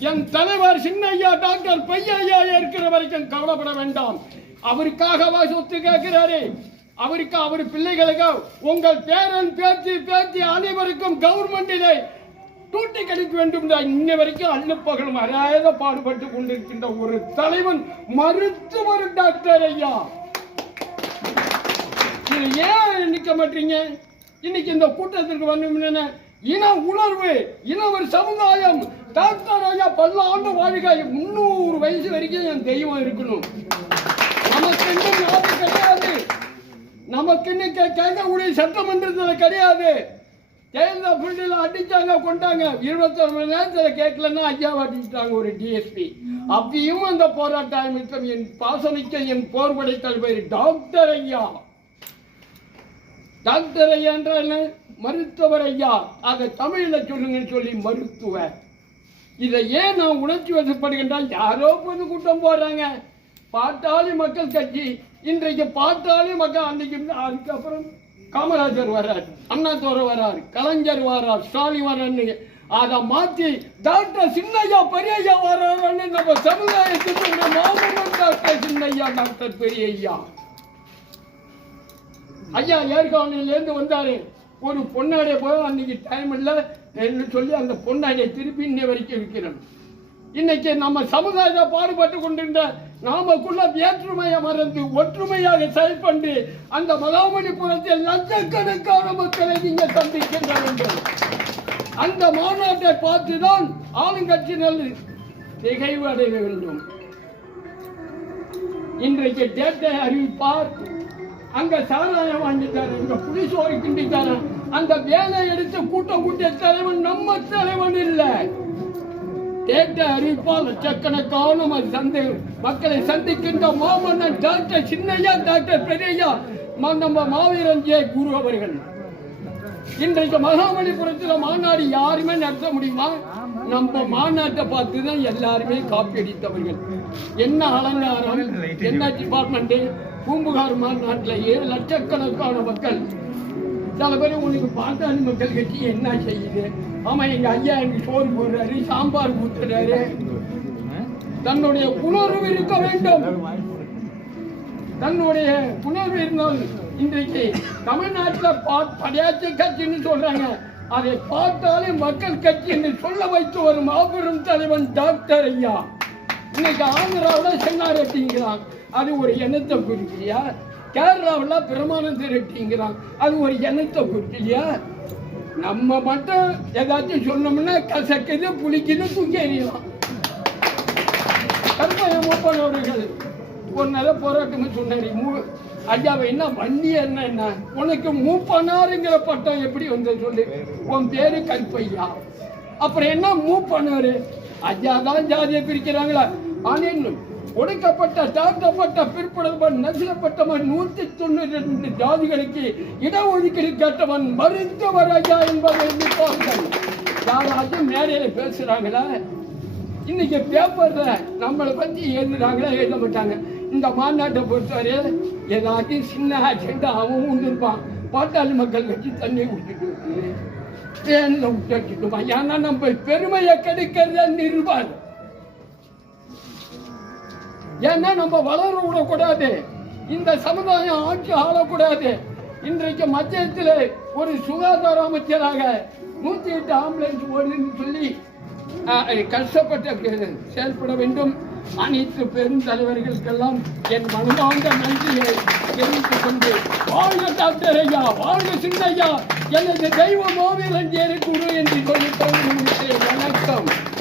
என் தலைவர் சின்னையா டாக்டர் பையா இருக்கிற வரைக்கும் கவலைப்பட வேண்டாம். அவருக்காகவா சொத்து கேட்கிறாரு. அவருக்கு அவர் பிள்ளைகளுக்கு உங்கள் பேரன் பேச்சு பேத்தி அனைவருக்கும் கவர்மெண்டிலே தூட்டி கிடைக்க வேண்டும் இன்ன வரைக்கும் அள்ளுப்பகலும் அறாத பாடுபட்டு கொண்டிருக்கின்ற ஒரு தலைவன் மருத்துவர் டாக்டர் ஐயா. இது ஏன் நிற்க மாட்டீங்க? இன்னைக்கு இந்த கூட்டத்திற்கு வந்து இன உணர்வு இனவர் ஒரு சமுதாயம் டாக்டர் ஐயா பல ஆண்டு வாழ்க்கை முன்னூறு வயசு வரைக்கும் என் தெய்வம் இருக்கணும். நமக்கு இன்னும் கிடையாது. நமக்கு இன்னைக்கு கேட்கக்கூடிய சட்டமன்றத்தில் கிடையாது. ஜெயலலிதா ஃபீல்டில் அடிச்சாங்க கொண்டாங்க. இருபத்தொரு மணி நேரத்தில் கேட்கலன்னா ஐயாவை அடிச்சிட்டாங்க ஒரு டிஎஸ்பி அப்பயும் அந்த போராட்டம் என் பாசமிக்க என் போர்படை தலைவர் டாக்டர் ஐயா. டாக்டர் ஐயா என்றால் மருத்துவர் ஐயா. அதை தமிழில் சொல்லுங்கன்னு சொல்லி மருத்துவர். இதை ஏன் நான் உணர்ச்சி வசப்படுகின்றால் யாரோ பொதுக்கூட்டம் போடுறாங்க. பாட்டாளி மக்கள் கட்சி. இன்றைக்கு பாட்டாளி மக்கள் அன்றைக்கு அதுக்கப்புறம் காமராஜர் வர்றார் அண்ணாதுரை வர்றார் கலைஞர் வர்றார் ஸ்டாலின் வர்றாரு அதை மாற்றி டாக்டர் சின்னையா பெரியய்யா வர்றாருன்னு நம்ம சமுதாயத்துக்கு மாமன் டாக்டர் சின்னையா டாக்டர் பெரியய்யா. ஐயா ஏற்காணிலேருந்து வந்தார். ஒரு பொன்னாடை போய் அன்னைக்கு டைம் இல்லை என்று சொல்லி அந்த பொன்னாடை திருப்பி இன்னை வரைக்கும் விற்கிறோம் இன்னைக்கு நம்ம சமுதாயத்தை பாடுபட்டு கொண்டிருந்த நாமக்குள்ள வேற்றுமையை மறந்து ஒற்றுமையாக செயல்பண்டு அந்த மகாமணிபுரத்தில் லட்சக்கணக்கான மக்களை நீங்கள் சந்திக்கின்ற அந்த மாநாட்டை பார்த்துதான் ஆளுங்கட்சியினர் திகைவு அடைய வேண்டும். இன்றைக்கு டேட்டை அறிவிப்பார். அங்க சாராயம் வாங்கிட்டாரு இங்க புலிசோறு கிண்டிட்டாரு. அந்த வேலை எடுத்து கூட்டம் கூட்டிய தலைவன் நம்ம தலைவன் இல்ல. டேட்டை அறிவிப்பால் லட்சக்கணக்கான சந்தை மக்களை சந்திக்கின்ற மாமன்னன் டாக்டர் சின்னையா டாக்டர் பெரியா நம்ம மாவீரன் ஜே குரு அவர்கள். இன்றைக்கு மகாமணிபுரத்தில் மாநாடு யாருமே நடத்த முடியுமா? நம்ம மாநாட்டை பார்த்து தான் எல்லாருமே காப்பி அடித்தவர்கள். என்ன அலங்காரம் என்ன டிபார்ட்மெண்ட் பூம்புகார் மாநாட்டில் ஏழு லட்சக்கணக்கான மக்கள். சில பேர் உனக்கு பார்த்தாலும் மக்கள் கட்சி என்ன செய்யுது? ஆமாம் எங்கள் ஐயா எனக்கு சோறு போடுறாரு சாம்பார் ஊத்துறாரு. தன்னுடைய உணர்வு இருக்க வேண்டும். தன்னுடைய உணர்வு இருந்தால் இன்றைக்கு தமிழ்நாட்டில் படையாட்சி கட்சின்னு சொல்றாங்க. அதை பார்த்தாலே மக்கள் கட்சி என்று சொல்ல வைத்து ஒரு மாபெரும் தலைவன் டாக்டர் ஐயா. இன்னைக்கு ஆந்திராவில் சென்னாரெட்டிங்கிறான் அது ஒரு எண்ணத்தை குறிக்கலையா? கேரளாவில் பிரமானந்த ரெட்டிங்கிறான் அது ஒரு எண்ணத்தை குறிக்கலையா? நம்ம மட்டும் ஏதாச்சும் சொன்னோம்னா கசக்குது புளிக்குது தூக்கி எறியலாம். கருப்பைய மூப்பன் அவர்கள் ஒரு நல்ல போராட்டம் சொன்னாரு மூ ஐயாவை என்ன வண்டி என்ன என்ன? உனக்கு மூப்பனாருங்கிற பட்டம் எப்படி வந்து சொல்லு? உன் பேரு கல்பையா. அப்புறம் என்ன மூப்பனாரு? ஐயா தான் ஜாதியை பிரிக்கிறாங்களா? ஆனால் ஒடுக்கப்பட்ட தாழ்த்தப்பட்ட பிற்படுத்தப்பட்ட நசிலப்பட்டவன் நூத்தி தொண்ணூற்றி ரெண்டு ஜாதிகளுக்கு இடஒதுக்கீடு கேட்டவன் மருத்துவர் ஐயா என்பதை யாராவது யாராச்சும் மேடையில் பேசுறாங்களா? இன்னைக்கு பேப்பர்ல நம்மளை பத்தி எழுதுறாங்களா? எழுத மாட்டாங்க. இந்த மாநாட்டை பொறுத்தவரை எல்லாத்தையும் சின்ன ஆக்சிடென்ட் அவன் உண்டு பாட்டாளி மக்கள் கட்சி தண்ணி விட்டுட்டு ட்ரெயினில் விட்டு ஏன்னா நம்ம பெருமையை கிடைக்கிறத நிறுவார் ஏன்னா நம்ம வளர விடக்கூடாது. இந்த சமுதாயம் ஆட்சி ஆளக்கூடாது. இன்றைக்கு மத்தியத்தில் ஒரு சுகாதார அமைச்சராக நூத்தி எட்டு ஆம்புலன்ஸ் ஓடுன்னு சொல்லி கஷ்டப்பட்டு செயல்பட வேண்டும். அனைத்து பெருந்தலைவர்களுக்கெல்லாம் என் மனமார்ந்த நன்றியை தெரிவித்துக் கொண்டு வாழ்க டாக்டர் ஐயா வாழ்க சிந்தையா எனது தெய்வ மாவீரன் ஏறி குரு என்று சொல்லி வணக்கம்.